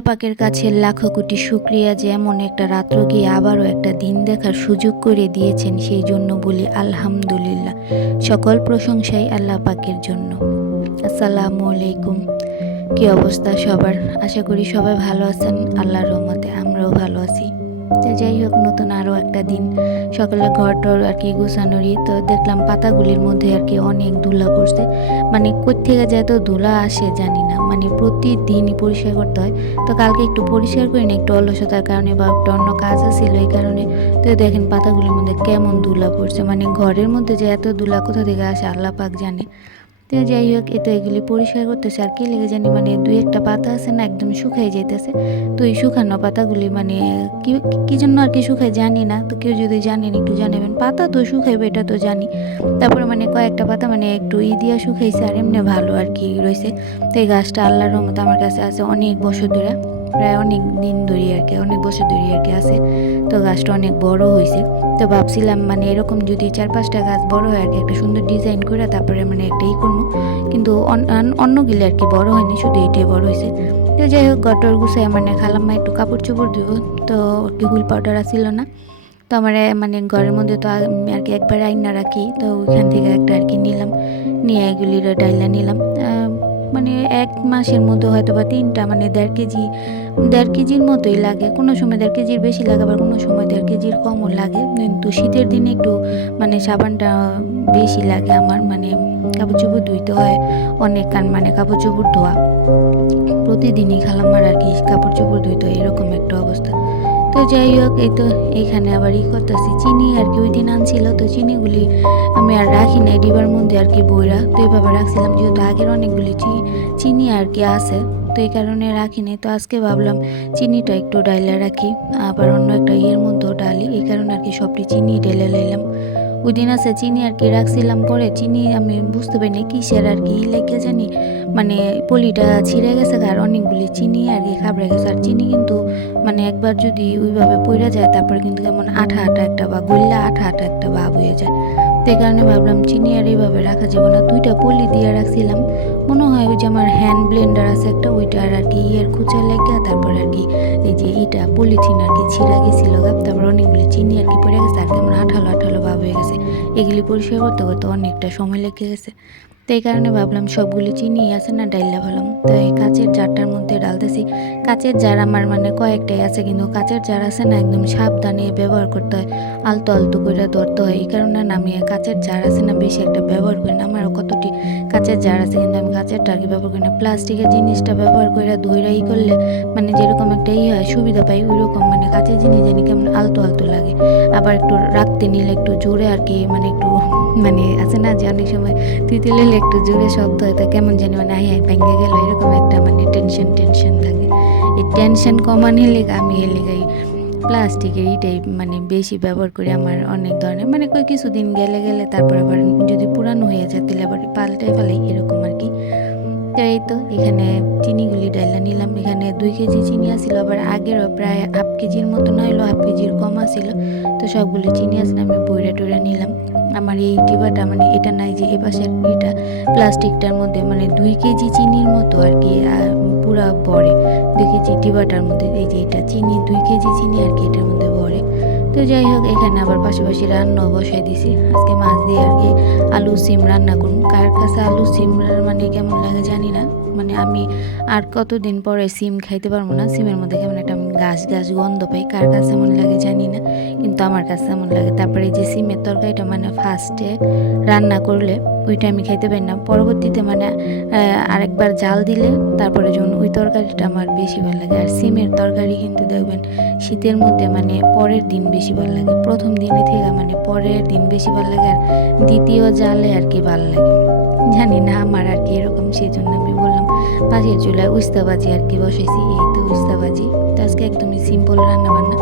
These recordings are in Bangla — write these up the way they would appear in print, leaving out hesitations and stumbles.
আল্লাহ পাকের কাছে লাখো কোটি শুকরিয়া যে এমন একটা রাত্র গিয়ে আবারও একটা দিন দেখার সুযোগ করে দিয়েছেন, সেই জন্য বলি আলহামদুলিল্লাহ। সকল প্রশংসাই আল্লাহ পাকের জন্য। আসসালামু আলাইকুম। কি অবস্থা সবার? আশা করি সবাই ভালো আছেন। আল্লাহর রহমতে আমরাও ভালো আছি। তো যাই হোক, নতুন আরও একটা দিন। সকালে ঘর টর আর কি গোছানোরই তো দেখলাম পাতাগুলির মধ্যে আর কি অনেক ধুলা পড়ছে। মানে কোত্থেকে যে এত ধুলা আসে জানি না, মানে প্রতিদিনই পরিষ্কার করতে হয়। তো কালকে একটু পরিষ্কার করি না, একটু অলসতার কারণে বা একটু অন্য কাজ ছিল এই কারণে। তো দেখেন পাতাগুলির মধ্যে কেমন ধুলা পড়ছে, মানে ঘরের মধ্যে যে এত ধুলা কোথা থেকে আসে আল্লাহ পাক জানে। তো যাই হোক, তো এগুলি পরিষ্কার করতেছে আর কি লেগে জানি, মানে দুই একটা পাতা আছে না একদম শুকাই যাইতেছে। তো এই শুকানো পাতাগুলি মানে কি কি জন্য আর কি শুকায় জানি না। তো কেউ যদি জানেন একটু জানাবেন। পাতা তো শুকাইবে এটা তো জানি, তারপরে মানে কয়েকটা পাতা মানে একটু দিয়া শুকাইছে আর এমনি ভালো আর কি রয়েছে। তো এই গাছটা আল্লাহর রহমতে আমার কাছে আছে অনেক বছর ধরে, প্রায় অনেক দিন ধরে আর কি, অনেক বছর ধরে আর কি আছে। তো গাছটা অনেক বড় হয়েছে। তো ভাবছিলাম মানে এরকম যদি 4-5টা গাছ বড় হয় আর কি, একটা সুন্দর ডিজাইন করে তারপরে মানে একটাই করবো, কিন্তু অন্যগুলি আর কি বড় হয়নি, শুধু এটাই বড় হয়েছে। তো যাই হোক, গটর গুছায় মানে খালাম্মা একটু কাপড় চোপড় দিব, তো একটু হুইল পাউডার আসছিল না। তো আমার মানে ঘরের মধ্যে তো আমি আর কি একবার আইনা রাখি, তো ওইখান থেকে একটা আর কি নিলাম, নিয়ে এগুলির ডাইলা নিলাম। মানে 1 মাসের মধ্যে হয়তো বা 3টা, মানে 1.5 কেজি, 1.5 কেজির মতোই লাগে। কোনো সময় 1.5 কেজির বেশি লাগে, আবার কোনো সময় 1.5 কেজির কমও লাগে। কিন্তু শীতের দিনে একটু মানে সাবানটা বেশি লাগে আমার, মানে কাপড় চোপড় ধুইতে হয় অনেক, মানে কাপড় চোপড় ধোয়া প্রতিদিনই খালাম্মার আর কি কাপড় চোপড় ধুইতে হয়, এরকম একটা অবস্থা। তো যাই হোক, এই তো এইখানে আবার করতেছি চিনি আর কি, ওই দিন আনছিল তো চিনিগুলি আমি আর রাখি নাই ডিবার মধ্যে আর কি বইরা, তো এইভাবে রাখছিলাম যেহেতু আগের অনেকগুলি চিনি আর কি আছে, তো এই কারণে রাখি নাই। তো আজকে ভাবলাম চিনিটা একটু ডাইলা রাখি, আবার অন্য একটা মধ্যেও ডালি, এই কারণে আর কি সবটি চিনি ঢেলে লাইলাম। ওই দিন আছে চিনি আর কি রাখছিলাম, পরে চিনি আমি বুঝতে পারিনি কিসের আর কি লেগে জানি, মানে পলিটা ছিঁড়ে গেছে আর অনেকগুলি চিনি আর কি খাবড়ে গেছে। আর চিনি কিন্তু মানে একবার যদি ওইভাবে পড়ে যায় তারপরে কিন্তু কেমন আঠা আঠা একটা বা গল্লা আঠা আঠা একটা ভাব হয়ে যায়। তো এই কারণে ভাবলাম চিনি আর এইভাবে রাখা যাবে না, 2টা পলি দিয়ে রাখছিলাম। মনে হয় ওই যে আমার হ্যান্ড ব্লেন্ডার আছে একটা, ওইটার আর কি খুঁচা লেগে তারপর আর কি এই যে এইটা পলিথিন আর কি ছিঁড়া গেছিল গাপ, তারপর অনেকগুলি চিনি আর কি পড়ে গেছে আর কেমন আঠালো আঠালো ভাব হয়ে গেছে। এগুলি পরিষ্কার করতে করতে অনেকটা সময় লেগে গেছে। তো এই কারণে ভাবলাম সবগুলি চিনি আছে না ডাইলা ভাবলাম। তো এই কাচের জারটার মধ্যে ডালতেছি। কাচের জার আমার মানে কয়েকটাই আছে, কিন্তু কাচের জার আছে না একদম সাবধানে ব্যবহার করতে হয়, আলতো আলতো করে ধরতে হয়। এই কারণে না আমি কাচের জার আছে না বেশি একটা ব্যবহার করি না। আমারও কতটি কাচের জার আছে, কিন্তু আমি কাচেরটা আর কি ব্যবহার করি না। প্লাস্টিকের জিনিসটা ব্যবহার করে ধৈরাই করলে মানে যেরকম একটা হয় সুবিধা পাই, ওই রকম মানে কাচের জিনিস জানি কেমন আলতো আলতো লাগে। আবার একটু রাখতে নিলে একটু জোরে আর কি, মানে একটু মানে আছে না যে অনেক সময় তিতিলে একটু জোরে শব্দ হয়, তো কেমন জানি মানে ভেঙে গেল এরকম একটা মানে টেনশন থাকে। এই টেনশন কমানোর লেগে আমি এলাকায় প্লাস্টিকের ইটাই মানে বেশি ব্যবহার করি। আমার অনেক ধরনের মানে কিছুদিন গেলে তারপর আবার যদি পুরানো হয়ে যায় তাহলে আবার পাল্টাই ফেলাই, এরকম আর কি। তো এই তো এখানে চিনিগুলি ডাইলা নিলাম। এখানে 2 কেজি চিনি আসছিল, আবার আগেরও প্রায় 1/2 কেজির মতো নইলো 1/2 কেজির কম আসছিল। তো সবগুলো চিনি আসলে আমি বইরা টইরা নিলাম। আমার এই ডিবাটা মানে এটা নাই যে এপাশের এটা প্লাস্টিকটার মধ্যে মানে 2 কেজি চিনির মতো আর কি পুরা ভরে। 2 কেজি ডিবাটার মধ্যে এই যে এটা চিনি 2 কেজি চিনি আর কি এটার মধ্যে ভরে। তো যাই হোক, এখানে আবার পাশাপাশি রান্নাও বসাই দিছি। আজকে মাছ দিয়ে আর কি আলু সিম রান্না করুন। কার কাছে আলু সিম মানে কেমন লাগে জানি না, মানে আমি আর কতদিন পরে সিম খাইতে পারবো না। সিমের মধ্যে কেমন একটা আমি গাছ গন্ধ পাই, কার কাছে এমন লাগে জানি না, কিন্তু আমার কাছে এমন লাগে। তারপরে এই যে সিমের তরকারিটা মানে ফার্স্টে রান্না করলে ওইটা আমি খাইতে পারি না, পরবর্তীতে মানে আরেকবার জাল দিলে তারপরে যখন ওই তরকারিটা আমার বেশি ভালো লাগে। আর সিমের তরকারি কিন্তু দেখবেন শীতের মধ্যে মানে পরের দিন বেশি ভালো লাগে, প্রথম দিনে থেকে মানে পরের দিন বেশি ভালো লাগে, আর দ্বিতীয় জালে আর কি ভালো লাগে জানি না আমার আর কি এরকম। সেই জন্য আমি বললাম পাশের চুলায় উস্তা ভাজি আর কি বসাইছি। এই তো উস্তা ভাজি, তো আজকে একদমই সিম্পল রান্না বান্না।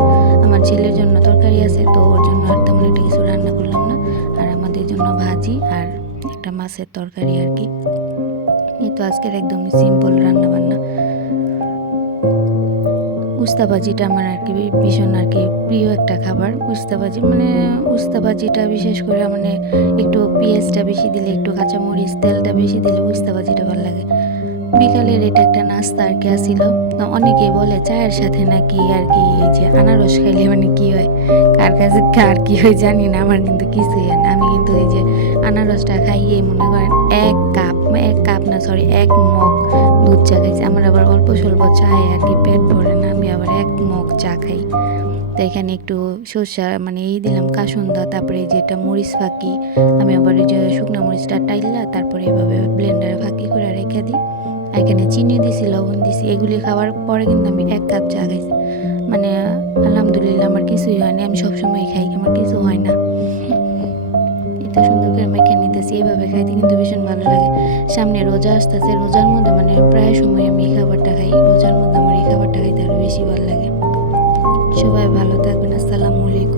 আমার ছেলের জন্য তরকারি আছে, তো ওর জন্য আর তেমন একটা কিছু রান্না করলাম না। আর আমাদের জন্য ভাজি আর একটা মাছের তরকারি আর কি। এই তো আজকের একদমই সিম্পল রান্না বান্না। উস্তা ভাজিটা আমার আর কি ভীষণ আর কি প্রিয় একটা খাবার। উস্তা ভাজি মানে উস্তা ভাজিটা বিশেষ করে মানে একটু পেঁয়াজটা বেশি দিলে, একটু কাঁচামরিচ তেলটা বেশি দিলে উস্তা ভাজিটা ভালো লাগে। বিকালের এটা একটা নাস্তা আর কি আসছিল। তো অনেকেই বলে চায়ের সাথে নাকি আর কি এই যে আনারস খাইলে মানে কি হয়, কার কাছে কার কি হয় জানি না, আমার কিন্তু কিছুই হয় না। আমি কিন্তু এই যে আনারসটা খাইয়ে মনে করেন 1 কাপ না সরি 1 মগ দুধ চা খাইছি। আমার আবার অল্প স্বল্প চায়ে আর কি পেট ভরে না, আমি আবার 1 মগ চা খাই। তো এখানে একটু সর্ষা মানে এই দিলাম কাসুন্দা, তারপরে যেটা মরিচ ফাঁকি, আমি আবার এই যে শুকনো মরিচটা টাইল্লা তারপরে এভাবে ব্লেন্ডারে ফাঁকি করে রেখে দিই। এখানে চিনি দিছি, লবণ দিছি, এগুলি খাওয়ার পরে কিন্তু আমি 1 কাপ চা খাইছি। মানে আলহামদুলিল্লাহ আমার কিছুই হয়নি, আমি সবসময় খাই, আমার কিছু হয় না। এত সুন্দর করে মেখে নিতেছি, এইভাবে খাইতে কিন্তু ভীষণ ভালো লাগে। সামনে রোজা আসতেছে, রোজার মধ্যে মানে প্রায় সময় আমি এই খাবারটা খাই, রোজার মধ্যে আমার এই খাবারটা খাইতে আরও বেশি ভালো লাগে। সবাই ভালো থাকবেন, আসসালামু আলাইকুম।